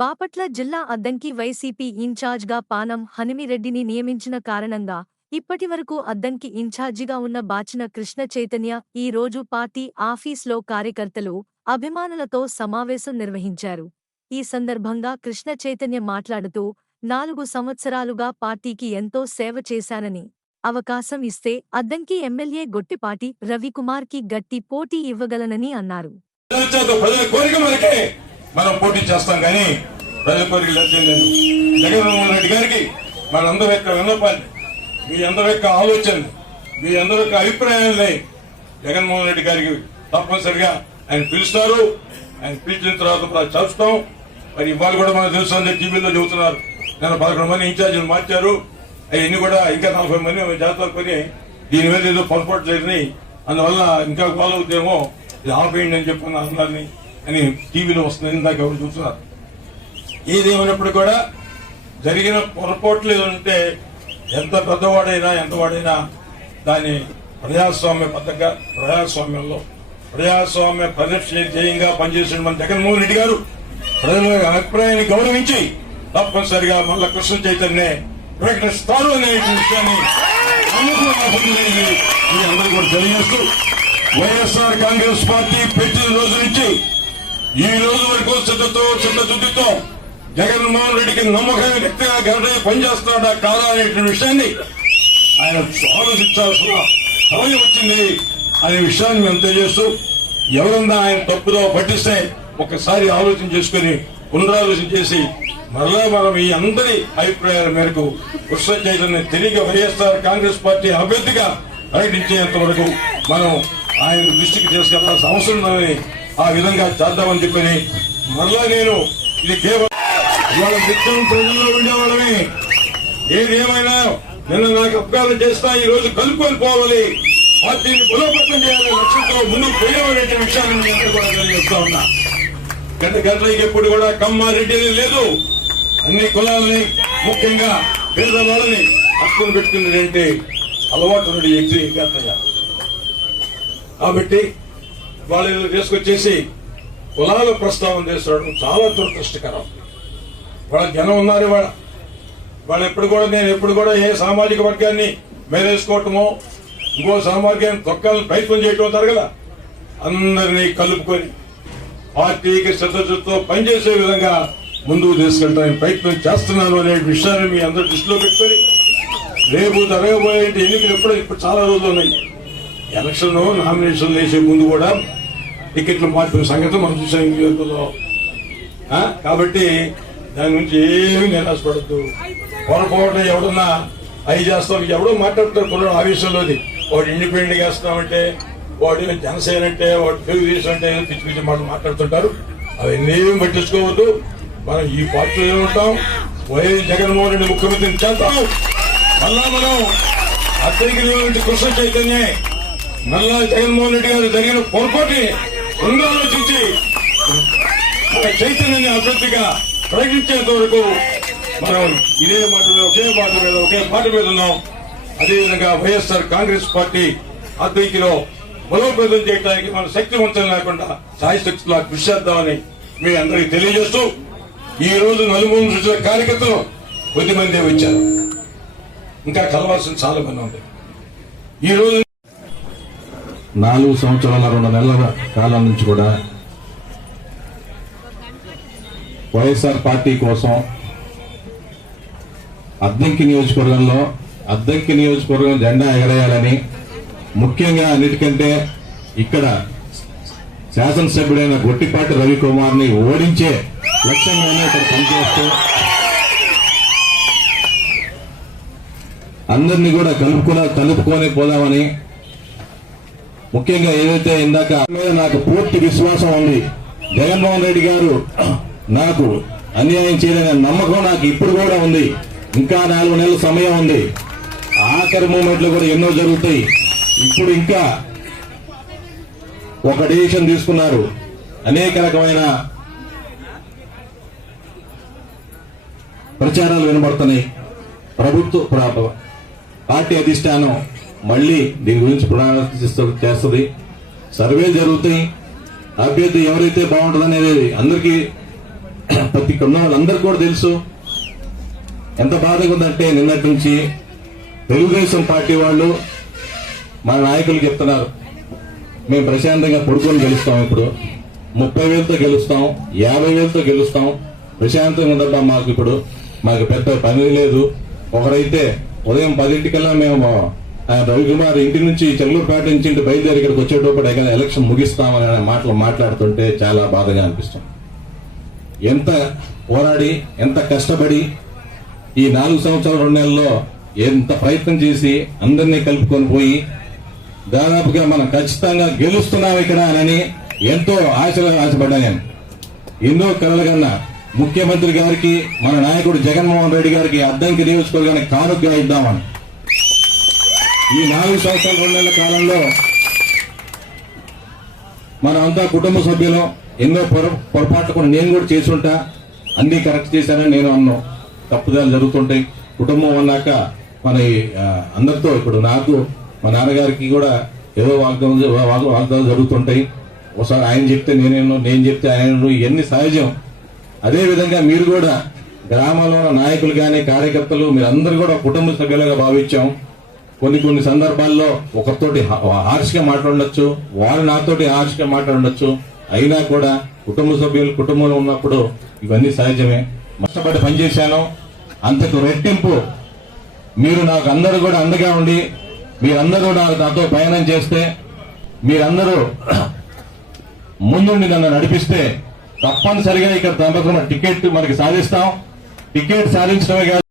బాపట్ల జిల్లా అద్దంకి వైసీపీ ఇన్ఛార్జ్గా పానం హనిమిరెడ్డిని నియమించిన కారణంగా ఇప్పటివరకు అద్దంకి ఇన్ఛార్జిగా ఉన్న బాచిన కృష్ణ చైతన్య ఈ రోజు పార్టీ ఆఫీస్లో కార్యకర్తలు, అభిమానులతో సమావేశం నిర్వహించారు. ఈ సందర్భంగా కృష్ణ చైతన్య మాట్లాడుతూ 4 సంవత్సరాలుగా పార్టీకి ఎంతో సేవ చేశానని, అవకాశం ఇస్తే అద్దంకి ఎమ్మెల్యే గొట్టిపాటి రవికుమార్కి గట్టి పోటీ ఇవ్వగలనని అన్నారు. మనం పోటీ చేస్తాం కానీ ప్రజల కోరిక లేదు. జగన్మోహన్ రెడ్డి గారికి మనందరి యొక్క విన్నపాన్ని, మీ అందరి యొక్క ఆలోచనలు, మీ అందరి యొక్క అభిప్రాయాలని జగన్మోహన్ రెడ్డి గారికి తప్పనిసరిగా ఆయన పిలుస్తారు. ఆయన పిలిచిన తర్వాత చూస్తాం. మరి ఇవాళ కూడా మనకు తెలుస్తుంది, టీవీలో చెబుతున్నారు, నేను 11 మంది ఇన్ఛార్జీలు మార్చారు, అవన్నీ కూడా ఇంకా 40 మంది జాతర కొని దీని మీద ఏదో పొరపాటు జరిగినాయి, అందువల్ల ఇంకా ఫాలో అవుతేమో ఇది ఆపేయండి అని చెప్పిన అందరినీ అని టీవీలో వస్తుంది. ఇందాక ఎవరు చూస్తున్నారు. ఏదేమైనప్పుడు కూడా జరిగిన పొరపాట్లు ఉంటే ఎంత పెద్దవాడైనా ఎంతవాడైనా దాన్ని ప్రజాస్వామ్యబద్ధంగా ప్రజాస్వామ్యంలో ప్రజాస్వామ్య పరిరక్షణ ధ్యేయంగా పనిచేసిన మన జగన్మోహన్ రెడ్డి గారు ప్రజల అభిప్రాయాన్ని గౌరవించి తప్పనిసరిగా మళ్ళా కృష్ణ చైతన్య ప్రకటిస్తారు అనే విషయాన్ని అందరూ కూడా తెలియజేస్తూ వైఎస్ఆర్ కాంగ్రెస్ పార్టీ పెట్టిన రోజు నుంచి ఈ రోజు వరకు చిత్తశుద్ధితో జగన్మోహన్ రెడ్డికి నమ్మకమైన వ్యక్తిగా గంటకి పనిచేస్తున్నాడా కాదా అనే విషయాన్ని ఆయన ఆలోచించాల్సిన సమయం వచ్చింది అనే విషయాన్ని మేము తెలియజేస్తూ, ఎవరన్నా ఆయన తప్పుదో పట్టిస్తే ఒకసారి ఆలోచన చేసుకుని పునరాలోచన చేసి మరలా మనం ఈ అందరి అభిప్రాయాల మేరకు కృష్ణ చైతన్య తిరిగి వైఎస్ఆర్ కాంగ్రెస్ పార్టీ అభ్యర్థిగా ప్రకటించేంత వరకు మనం ఆయన దృష్టికి తీసుకెళ్లాల్సిన అవసరం ఉందని ఆ విధంగా చేద్దామని చెప్పని మరలా నేను ఇది కేవలం ఇవాళ నిత్యం ప్రజల్లో ఉండేవాళ్ళమే. ఏదేమైనా నిన్న నాకు అప్గాలు చేస్తా ఈ రోజు కలుపుకొని పోవాలి, పార్టీని బలోపేతం చేయాలనే లక్ష్యంతో ముందుకు పోయామనే విషయాన్ని నేను కూడా తెలియజేస్తా ఉన్నా. గంటలకి ఎప్పుడు కూడా కమ్మారెడ్డి అని లేదు, అన్ని కులాలని ముఖ్యంగా పేదవాళ్ళని హక్కును పెట్టుకున్నదంటే అలవాటు నుండి వ్యక్తి గంటయ్య. కాబట్టి వాళ్ళు తీసుకొచ్చేసి కులాల ప్రస్తావన చేస్తాడు చాలా దురదృష్టకరం. వాళ్ళ జనం ఉన్నారు. వాళ్ళు నేను ఎప్పుడు కూడా ఏ సామాజిక వర్గాన్ని మేరేసుకోవటమో ఇంకో సామాజికాన్ని తొక్కాలని ప్రయత్నం చేయటం జరగల. అందరినీ కలుపుకొని పార్టీకి శ్రద్ధతో పనిచేసే విధంగా ముందుకు తీసుకెళ్ళడానికి ప్రయత్నం చేస్తున్నాను అనే విషయాన్ని మీ అందరూ దృష్టిలో పెట్టుకొని రేపు జరగబోయే ఎన్నికలు ఇప్పుడు చాలా రోజులు ఉన్నాయి. ఎలక్షన్ నామినేషన్ వేసే ముందు కూడా టికెట్లు మార్పిన సంగతి మనం చూసాం. కాబట్టి దాని నుంచి ఏమీ నిరాశపడద్దు. పొరపాటున ఎవడన్నా అవి చేస్తాం, ఎవడో మాట్లాడుతారు కొన్ని ఆవేశంలోది. వాడు ఇండిపెండెంట్ వేస్తామంటే, వాడు జనసేన అంటే, వాడు తెలుగుదేశం అంటే పిచ్చి పిచ్చి మాటలు మాట్లాడుతుంటారు. అవన్నీ పట్టించుకోవద్దు. మనం ఈ పార్టీలో ఉంటాం. వైఎస్ జగన్మోహన్ రెడ్డి ముఖ్యమంత్రిని చేద్దాం. మళ్ళా మనం అద్దెకి కృష్ణ చైతన్య మళ్ళా జగన్మోహన్ రెడ్డి గారు జరిగిన పొరపాటుని పునరాలోచించి చైతన్యాన్ని అభ్యర్థిగా ప్రకటించేంత వరకు మనం ఇదే మాట మీద ఒకే పాట మీద ఉన్నాం. అదేవిధంగా వైఎస్ఆర్ కాంగ్రెస్ పార్టీ అద్దెకిలో బలోపేతం చేయడానికి మన శక్తివంతం లేకుండా సాయశక్తులా కృషి చేద్దామని మీ అందరికీ తెలియజేస్తూ, ఈ రోజు నలుమూల చూసిన కార్యకర్తలు కొద్దిమంది వచ్చారు, ఇంకా కలవాల్సిన చాలా మంది ఉంది. ఈ రోజు 4 సంవత్సరాల 2 నెలల కాలం నుంచి కూడా వైఎస్ఆర్ పార్టీ కోసం అద్దంకి నియోజకవర్గం జెండా ఎగరేయాలని, ముఖ్యంగా అన్నిటికంటే ఇక్కడ శాసనసభ్యుడైన గొట్టిపాటి రవికుమార్ని ఓడించే లక్ష్యంగానే ఇక్కడ పనిచేస్తూ అందరినీ కూడా కలుపుకొని పోదామని, ముఖ్యంగా ఏదైతే ఇందాక నాకు పూర్తి విశ్వాసం ఉంది. జగన్మోహన్ రెడ్డి గారు నాకు అన్యాయం చేయలేని నమ్మకం నాకు ఇప్పుడు కూడా ఉంది. ఇంకా 4 నెలల సమయం ఉంది. ఆఖరి మూమెంట్లు కూడా ఎన్నో జరుగుతాయి. ఇప్పుడు ఇంకా ఒక డిసిషన్ తీసుకున్నారు. అనేక రకమైన ప్రచారాలు వినబడుతున్నాయి. పార్టీ అధిష్టానం మళ్ళీ దీని గురించి పునరాలోచన చేస్తుంది. సర్వేలు జరుగుతాయి. అభ్యర్థి ఎవరైతే బాగుంటుందనేది అందరికీ ప్రతి ఉన్న వాళ్ళందరికీ కూడా తెలుసు. ఎంత బాధగా ఉందంటే నిన్నటి నుంచి తెలుగుదేశం పార్టీ వాళ్ళు మన నాయకులు చెప్తున్నారు, మేము ప్రశాంతంగా పడుకొని గెలుస్తాం, ఇప్పుడు 30,000తో గెలుస్తాం, 50,000తో గెలుస్తాం, ప్రశాంతంగా ఉందబ్బా, మాకు ఇప్పుడు మాకు పెద్ద పని లేదు. ఒకరైతే ఉదయం 10 మేము రవికుమార్ ఇంటి నుంచి చెల్లూరుపేట నుంచి బయలుదేరి ఇక్కడికి వచ్చేటప్పుడు ఎలక్షన్ ముగిస్తామని మాటలు మాట్లాడుతుంటే చాలా బాధగా అనిపిస్తుంది. ఎంత పోరాడి ఎంత కష్టపడి ఈ 4 సంవత్సరాలు 2 నెలల్లో ఎంత ప్రయత్నం చేసి అందరినీ కలుపుకొని పోయి దాదాపుగా మనం ఖచ్చితంగా గెలుస్తున్నాం ఇక్కడ అని ఎంతో ఆశపడ్డా నేను. ఎన్నో కలలు కన్నా ముఖ్యమంత్రి గారికి మన నాయకుడు జగన్మోహన్ రెడ్డి గారికి అద్దంకి నియోజకవర్గానికి కానుకగా ఇద్దామని. ఈ 4 సంవత్సరాల 2 నెలల కాలంలో మనమంతా కుటుంబ సభ్యులు ఎన్నో పొరపాట్లు కూడా నేను కూడా చేసుంటా, అన్ని కరెక్ట్ చేశానని నేను అన్నాను. తప్పుదాలు జరుగుతుంటాయి. కుటుంబం అన్నాక మన అందరితో ఇప్పుడు నాకు మా నాన్నగారికి కూడా ఏదో వాగ్దానాలు జరుగుతుంటాయి. ఒకసారి ఆయన చెప్తే నేను చెప్తే ఆయన, ఇవన్నీ సహజం. అదే విధంగా మీరు కూడా గ్రామంలో ఉన్న నాయకులు కానీ కార్యకర్తలు మీరందరూ కూడా కుటుంబ సభ్యులుగా భావించాం. కొన్ని సందర్భాల్లో ఒకరితోటి హార్ష్గా మాట్లాడొచ్చు, వారు నాతోటి హార్ష్గా మాట్లాడొచ్చు. అయినా కూడా కుటుంబ సభ్యులు కుటుంబంలో ఉన్నప్పుడు ఇవన్నీ సహజమే. కష్టపడి పనిచేశాను, అంతకు రెట్టింపు మీరు నాకు అందరూ కూడా అండగా ఉండి మీరందరూ నాతో ప్రయాణం చేస్తే, మీరందరూ ముందుండి నన్ను నడిపిస్తే తప్పనిసరిగా ఇక్కడ టికెట్ మనకి సాధిస్తాం. టికెట్ సాధించడమే కాదు,